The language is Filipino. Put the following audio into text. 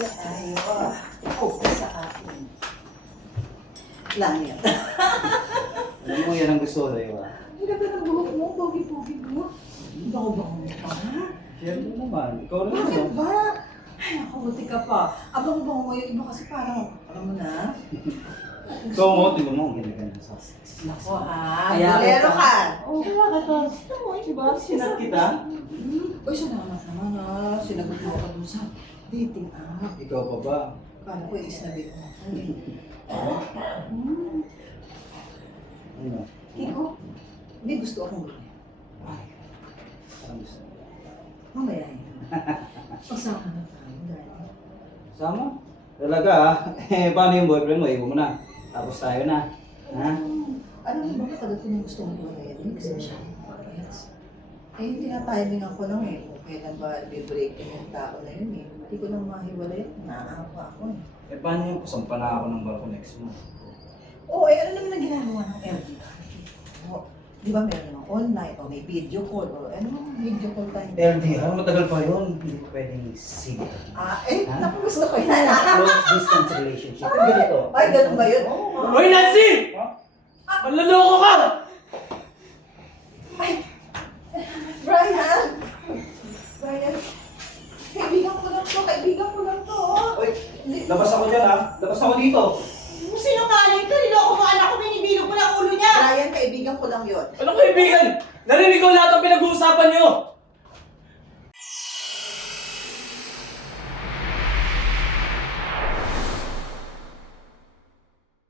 na tayo. Focus sa akin. Lang yan. Alam mo, yan ang gusto ko sa'yo, ah. Ang ganda ng buhok mo, pogi-pogi mo. Bango-bango mo pa. Siyempre naman, ikaw rin Bakit naman. ba? Ay, nakabuti ka pa. Abang-bango mo yung iba kasi parang, alam mo na. So mo, tingnan mo, ang ganda sa Nako ha, Kaya bolero ka. Oo, kaya ka to. Diba, sinat kita? Uy, salamat naman ha. Sinagot mo ako dun sa dating app. Ikaw pa ba? Kala ko isnabit mo. Ano? Kiko, may gusto akong gawin. Ay, parang gusto mo. Mamaya yun. Pagsama na tayo, dahil. Sama? Talaga, ah. Eh, paano yung boyfriend mo? Iwan mo na. Tapos tayo na. Ha? Alam mo ba matagal ko nang gusto mong gawin? Kasi masyadong pagkets. Eh, tinatiming ako lang eh. Kung kailan ba i-break yung tao na yun eh. Hindi ko nang mahiwalay. Naaawa ako eh. Eh, paano yung pasampa na ako ng Barconex mo? Oo, eh ano naman ang ginagawa ng LG? Oh, di ba meron namang online o may video call o ano video call tayo? LDR, matagal pa yun. Hindi ko pwedeng sige. Eh, Ha? naku gusto ko yun. Close distance relationship. Ganito. Ay, ganun ba yun? Hoy, Nancy! Manloloko ka! Ay, Brian! Brian, kaibigan ko lang to, kaibigan ko lang to. Uy, labas ako dyan, ha? Labas ako dito. Sinungaling ka, niloko mo anak ko, binibilog mo na ang ulo niya! Brian, kaibigan ko lang yun. Anong kaibigan? Narinig ko lahat ang pinag-uusapan niyo!